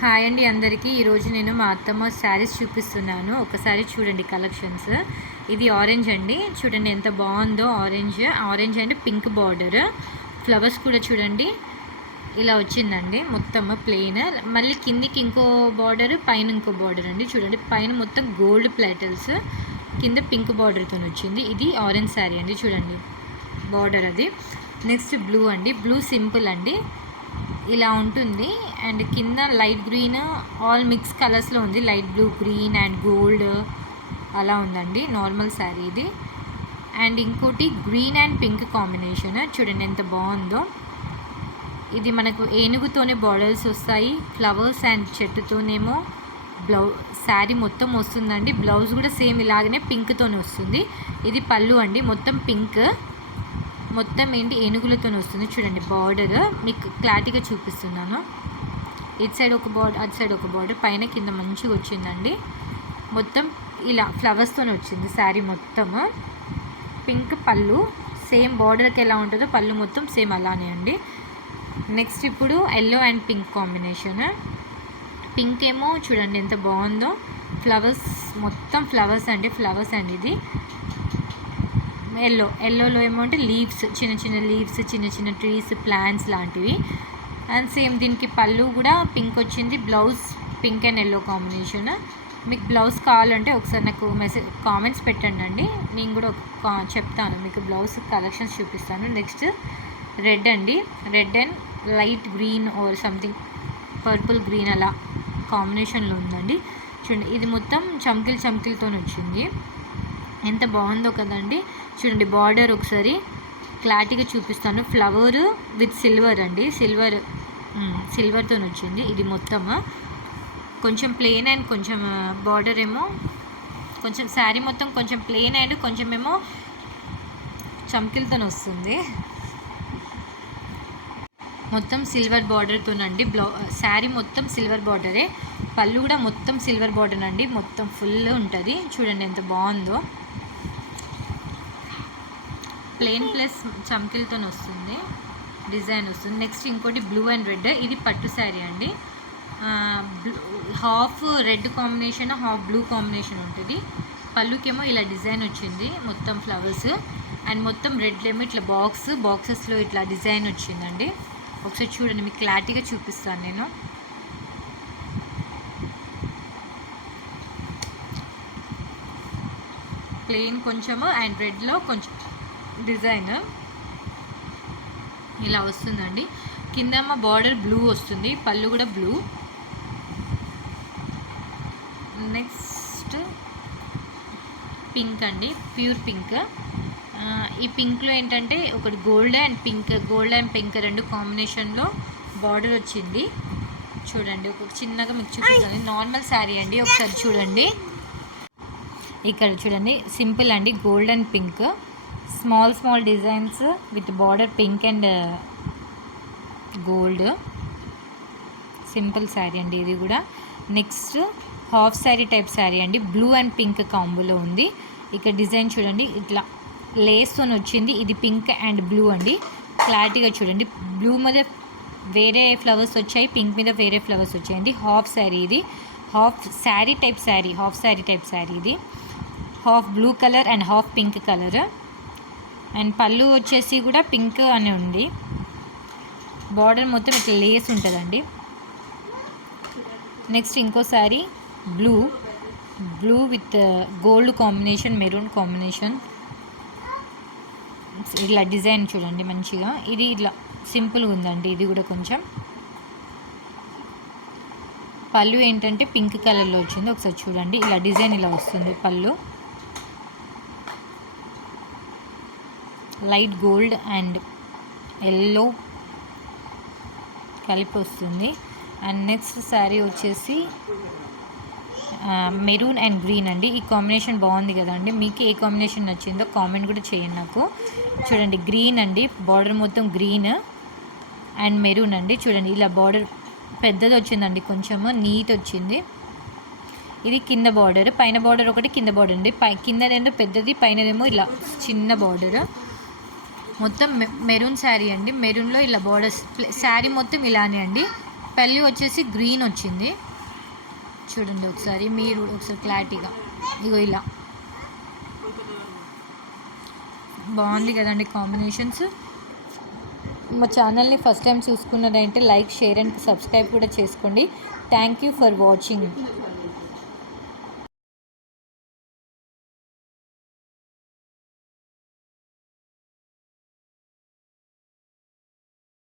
Hi అండి అందరికీ. ఈరోజు నేను మా అత్తమ్మ శారీస్ చూపిస్తున్నాను. ఒకసారి చూడండి కలెక్షన్స్. ఇది ఆరెంజ్ అండి, చూడండి ఎంత బాగుందో. Orange and pink border, flowers కూడా చూడండి ఇలా వచ్చిందండి. మొత్తం ప్లెయిన్, మళ్ళీ కిందికి ఇంకో బార్డర్, పైన ఇంకో బార్డర్ అండి. చూడండి పైన మొత్తం గోల్డ్ ప్లాటల్స్, కింద పింక్ బార్డర్తో వచ్చింది. ఇది ఆరెంజ్ శారీ అండి, చూడండి బార్డర్ అది. నెక్స్ట్ బ్లూ అండి, బ్లూ సింపుల్ అండి, ఇలా ఉంటుంది. అండ్ కింద లైట్ గ్రీన్, ఆల్ మిక్స్ కలర్స్లో ఉంది. Light blue, green and gold అలా ఉందండి. నార్మల్ శారీ ఇది. అండ్ ఇంకోటి గ్రీన్ అండ్ పింక్ కాంబినేషన్, చూడండి ఎంత బాగుందో. ఇది మనకు ఏనుగుతోనే బార్డర్స్ వస్తాయి, ఫ్లవర్స్ అండ్ చెట్టుతోనేమో శారీ మొత్తం వస్తుందండి. బ్లౌజ్ కూడా సేమ్ ఇలాగనే పింక్తోనే వస్తుంది. ఇది పళ్ళు అండి, మొత్తం పింక్, మొత్తం ఏంటి ఏనుగులతో వస్తుంది. చూడండి బార్డర్ మీకు క్లారిటీగా చూపిస్తున్నాను. ఇటు సైడ్ ఒక బార్డర్, అటు సైడ్ ఒక బార్డర్, పైన కింద మంచిగా వచ్చిందండి. మొత్తం ఇలా ఫ్లవర్స్తో వచ్చింది శారీ మొత్తం. పింక్ పళ్ళు, సేమ్ బార్డర్కి ఎలా ఉంటుందో పళ్ళు మొత్తం సేమ్ అలానే అండి. నెక్స్ట్ ఇప్పుడు yellow and pink combination. Pink ఏమో చూడండి ఎంత బాగుందో, ఫ్లవర్స్ మొత్తం ఫ్లవర్స్ అండి, ఫ్లవర్స్ అండి. ఇది ఎల్లోలో ఏమో అంటే లీవ్స్, చిన్న చిన్న లీవ్స్, చిన్న చిన్న ట్రీస్, ప్లాంట్స్ లాంటివి. అండ్ సేమ్ దీనికి పళ్ళు కూడా పింక్ వచ్చింది. Blouse pink and yellow combination. మీకు బ్లౌజ్ కావాలంటే ఒకసారి నాకు కామెంట్స్ పెట్టండి అండి, నేను కూడా చెప్తాను మీకు బ్లౌజ్ కలెక్షన్స్ చూపిస్తాను. నెక్స్ట్ రెడ్ అండి, red and light green or something purple green అలా కాంబినేషన్లో ఉందండి. చూడండి ఇది మొత్తం చమ్కిలతో వచ్చింది. ఎంత బాగుందో కదండి. చూడండి బార్డర్ ఒకసారి క్లారిటీగా చూపిస్తాను. ఫ్లవర్ విత్ సిల్వర్ అండి, సిల్వర్తో వచ్చింది. ఇది మొత్తం కొంచెం ప్లెయిన్ అండ్ కొంచెం బార్డర్ ఏమో కొంచెం శారీ మొత్తం కొంచెం ప్లెయిన్ అండ్ కొంచెం ఏమో చమ్కిలతో వస్తుంది. మొత్తం సిల్వర్ బార్డర్తోనండి. శారీ మొత్తం సిల్వర్ బార్డరే, పళ్ళు కూడా మొత్తం సిల్వర్ బార్డర్ అండి, మొత్తం ఫుల్ ఉంటుంది. చూడండి ఎంత బాగుందో. ప్లెయిన్ ప్లస్ చమ్కిలతో వస్తుంది, డిజైన్ వస్తుంది. నెక్స్ట్ ఇంకోటి బ్లూ అండ్ రెడ్, ఇది పట్టు శారీ అండి. Half red combination, half blue combination ఉంటుంది. పళ్ళుకేమో ఇలా డిజైన్ వచ్చింది, మొత్తం ఫ్లవర్స్. అండ్ మొత్తం రెడ్ ఏమో ఇట్లా బాక్సెస్లో ఇట్లా డిజైన్ వచ్చిందండి. ఒకసారి చూడండి మీకు క్లారిటీగా చూపిస్తాను నేను. ప్లెయిన్ కొంచెము అండ్ రెడ్లో కొంచెం డిజైన్ ఇలా వస్తుందండి. కింద మా బార్డర్ బ్లూ వస్తుంది, పళ్ళు కూడా బ్లూ. నెక్స్ట్ పింక్ అండి, ప్యూర్ పింక్. ఈ పింక్లో ఏంటంటే ఒకటి గోల్డ్ అండ్ పింక్ రెండు కాంబినేషన్లో బార్డర్ వచ్చింది. చూడండి ఒక చిన్నగా మీకు చూపిస్తుంది. నార్మల్ శారీ అండి, ఒకసారి చూడండి. ఇక్కడ చూడండి సింపుల్ అండి, gold and pink, small designs with border pink and gold. Simple sari అండి ఇది కూడా. Next half sari type sari అండి, బ్లూ అండ్ పింక్ కాంబోలో ఉంది. ఇక్కడ డిజైన్ చూడండి ఇట్లా లేస్తో వచ్చింది. ఇది పింక్ అండ్ బ్లూ అండి, క్లారిటీగా చూడండి. బ్లూ మీద వేరే ఫ్లవర్స్ వచ్చాయి, పింక్ మీద వేరే ఫ్లవర్స్ వచ్చాయండి. హాఫ్ శారీ ఇది, హాఫ్ శారీ టైప్ శారీ ఇది. Half blue colour and half pink colour. And పళ్ళు వచ్చేసి కూడా పింక్ అని ఉంది. బార్డర్ మొత్తం ఇట్లా లేస్ ఉంటుందండి. నెక్స్ట్ ఇంకో sari blue with gold combination, maroon combination. ఇలా డిజైన్ చూడండి మంచిగా. ఇది ఇట్లా సింపుల్గా ఉందండి. ఇది కూడా కొంచెం పళ్ళు ఏంటంటే పింక్ కలర్లో వచ్చింది. ఒకసారి చూడండి ఇలా డిజైన్ ఇలా వస్తుంది. పళ్ళు లైట్ గోల్డ్ అండ్ ఎల్లో కలిపి వస్తుంది. అండ్ నెక్స్ట్ శారీ వచ్చేసి మెరూన్ అండ్ గ్రీన్ అండి. ఈ కాంబినేషన్ బాగుంది కదండి. మీకు ఏ కాంబినేషన్ నచ్చిందో కామెంట్ కూడా చేయండి నాకు. చూడండి గ్రీన్ అండి, బార్డర్ మొత్తం గ్రీన్ అండ్ మెరూన్ అండి. చూడండి ఇలా బార్డర్ పెద్దది వచ్చిందండి, కొంచెము నీట్ వచ్చింది. ఇది కింద బార్డర్, పైన బార్డర్ ఒకటి, కింద బార్డర్ అండి. కిందదేమో పెద్దది, పైనదేమో ఇలా చిన్న బార్డర్. మొత్తం మెరూన్ శారీ అండి. మెరూన్లో ఇలా బార్డర్స్, శారీ మొత్తం ఇలానే అండి. పళ్ళు వచ్చేసి గ్రీన్ వచ్చింది. చూడండి ఒకసారి, మీరు ఒకసారి క్లారిటీగా. ఇగో ఇలా బాగుంది కదండి కాంబినేషన్స్. మా ఛానల్ని ఫస్ట్ టైం చూసుకున్నదంటే లైక్, షేర్ అండ్ సబ్స్క్రైబ్ కూడా చేసుకోండి. Thank you for watching.